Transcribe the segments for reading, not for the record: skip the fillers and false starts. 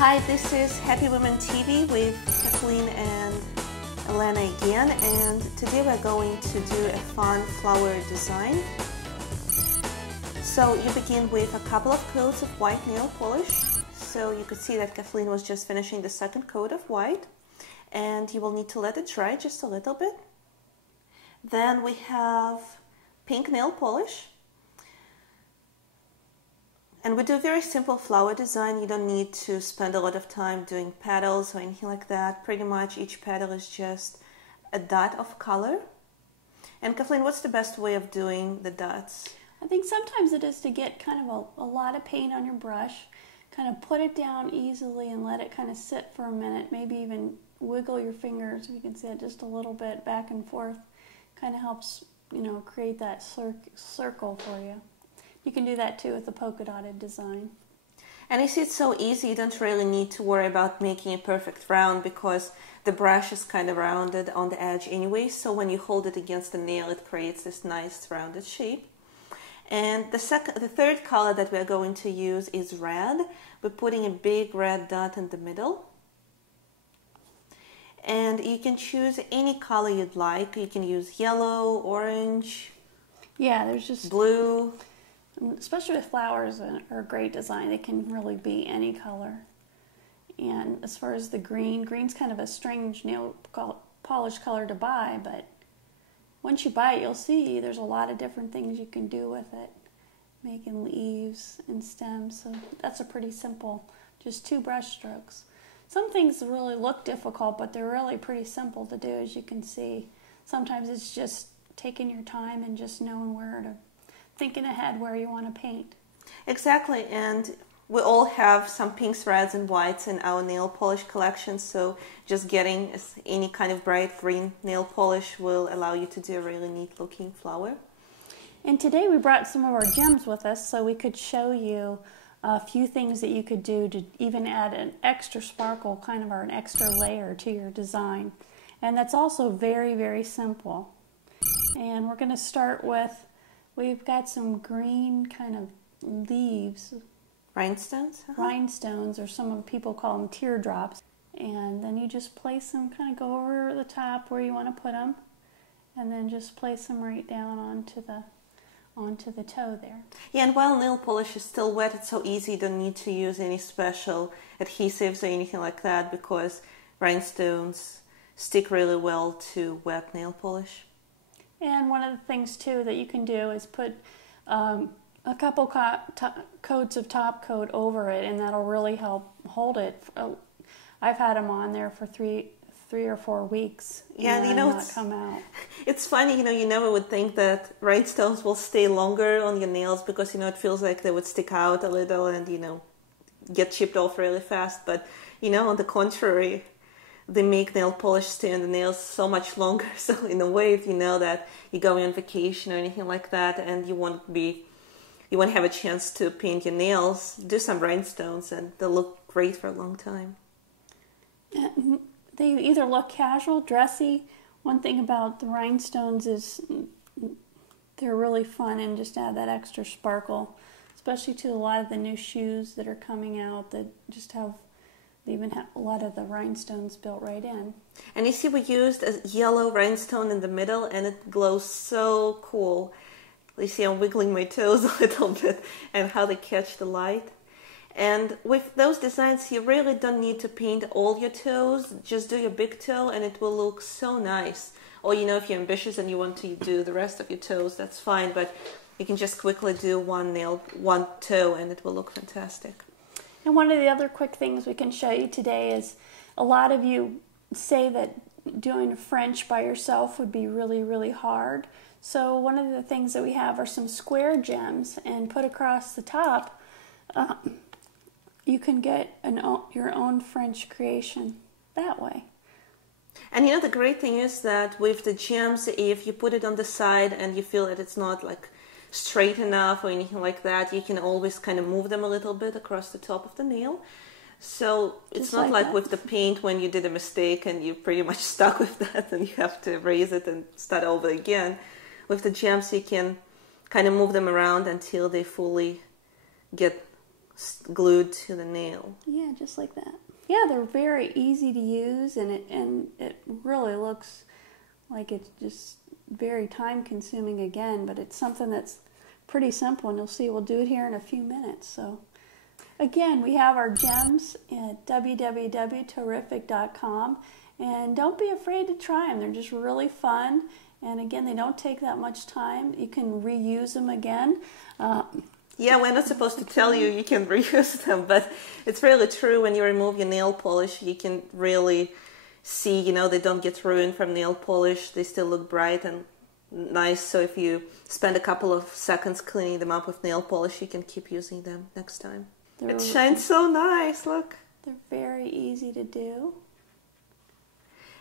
Hi, this is Happy Women TV with Kathleen and Elena again, and today we're going to do a fun flower design. So you begin with a couple of coats of white nail polish. So you could see that Kathleen was just finishing the second coat of white, and you will need to let it dry just a little bit. Then we have pink nail polish. And we do a very simple flower design. You don't need to spend a lot of time doing petals or anything like that. Pretty much each petal is just a dot of color. And Kathleen, what's the best way of doing the dots? I think sometimes it is to get kind of a lot of paint on your brush, kind of put it down easily and let it kind of sit for a minute, maybe even wiggle your fingers, if you can see it just a little bit back and forth. Kind of helps, create that circle for you. You can do that too with the polka dotted design. And you see, it's so easy. You don't really need to worry about making a perfect round because the brush is kind of rounded on the edge anyway. So when you hold it against the nail, it creates this nice rounded shape. And the third color that we're going to use is red. We're putting a big red dot in the middle. And you can choose any color you'd like. You can use yellow, orange, there's just blue. Especially with flowers are a great design. They can really be any color. And as far as the green's kind of a strange nail polish color to buy, but once you buy it, you'll see there's a lot of different things you can do with it, making leaves and stems. So that's a pretty simple, just 2 brush strokes. Some things really look difficult, but they're really pretty simple to do, as you can see. Sometimes it's just taking your time and just knowing thinking ahead where you want to paint. Exactly, and we all have some pinks, reds, and whites in our nail polish collection, so just getting any kind of bright green nail polish will allow you to do a really neat looking flower. And today we brought some of our gems with us so we could show you a few things that you could do to even add an extra sparkle, or an extra layer to your design. And that's also very, very simple. And we're going to start with, we've got some green kind of leaves. Rhinestones? Rhinestones, or some people call them teardrops. And then you just place them, kind of go over the top where you want to put them, and then just place them right down onto the toe there. Yeah, and while nail polish is still wet, it's so easy. You don't need to use any special adhesives or anything like that because rhinestones stick really well to wet nail polish. And one of the things too that you can do is put a couple coats of top coat over it, and that'll really help hold it. I've had them on there for three or 4 weeks, and not come out. It's funny, you never would think that rhinestones will stay longer on your nails because it feels like they would stick out a little and get chipped off really fast. But on the contrary, they make nail polish stay on the nails so much longer. So in a way, if you know that you're going on vacation or anything like that and you won't have a chance to paint your nails, do some rhinestones and they'll look great for a long time. They either look casual, dressy. One thing about the rhinestones is they're really fun and just add that extra sparkle, especially to a lot of the new shoes that are coming out that just they even have a lot of the rhinestones built right in. And you see we used a yellow rhinestone in the middle and it glows so cool. You see I'm wiggling my toes a little bit and how they catch the light. And with those designs you really don't need to paint all your toes. Just do your big toe and it will look so nice. Or if you're ambitious and you want to do the rest of your toes, that's fine. But you can just quickly do one toe and it will look fantastic. And one of the other quick things we can show you today is a lot of you say that doing French by yourself would be really, really hard. So one of the things that we have are some square gems, and put across the top, you can get your own French creation that way. And the great thing is that with the gems, if you put it on the side and you feel that it's not straight enough or anything like that, you can always kind of move them a little bit across the top of the nail. So it's not like with the paint when you did a mistake and you pretty much stuck with that and you have to erase it and start over again. With the gems you can kind of move them around until they fully get glued to the nail. Yeah, just like that. Yeah, they're very easy to use, and it really looks like it's just very time consuming again, but it's something that's pretty simple, and you'll see we'll do it here in a few minutes. So again, we have our gems at www.terrific.com, and don't be afraid to try them. They're just really fun, and again, they don't take that much time. You can reuse them again. Yeah, we're not supposed to tell you you can reuse them, but it's really true. When you remove your nail polish, you can really see, you know, they don't get ruined from nail polish. They still look bright and nice. So if you spend a couple of seconds cleaning them up with nail polish, you can keep using them next time. It shines so nice, look. They're very easy to do.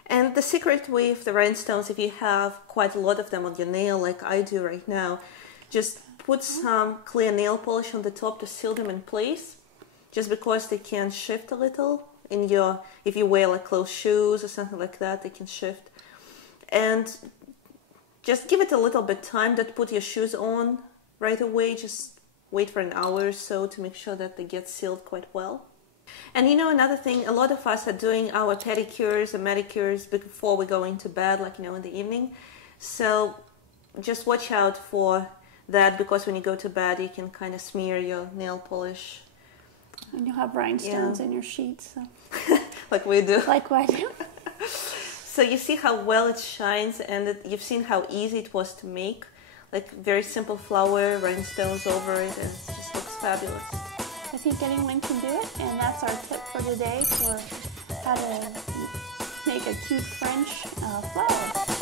And the secret with the rhinestones, if you have quite a lot of them on your nail, like I do right now, just put some clear nail polish on the top to seal them in place, just because they can shift a little if you wear like closed shoes or something like that, they can shift. And just give it a little bit time. Don't put your shoes on right away. Just wait for an hour or so to make sure that they get sealed quite well. And you know, another thing, a lot of us are doing our pedicures and manicures before we go into bed, like, you know, in the evening. So just watch out for that, because when you go to bed, you can kind of smear your nail polish. And you'll have rhinestones in your sheets. So. Like we do. Like I do. So you see how well it shines, and you've seen how easy it was to make. Like very simple flower, rhinestones over it, and it just looks fabulous. I think anyone can do it, and that's our tip for today for how to make a cute French flower.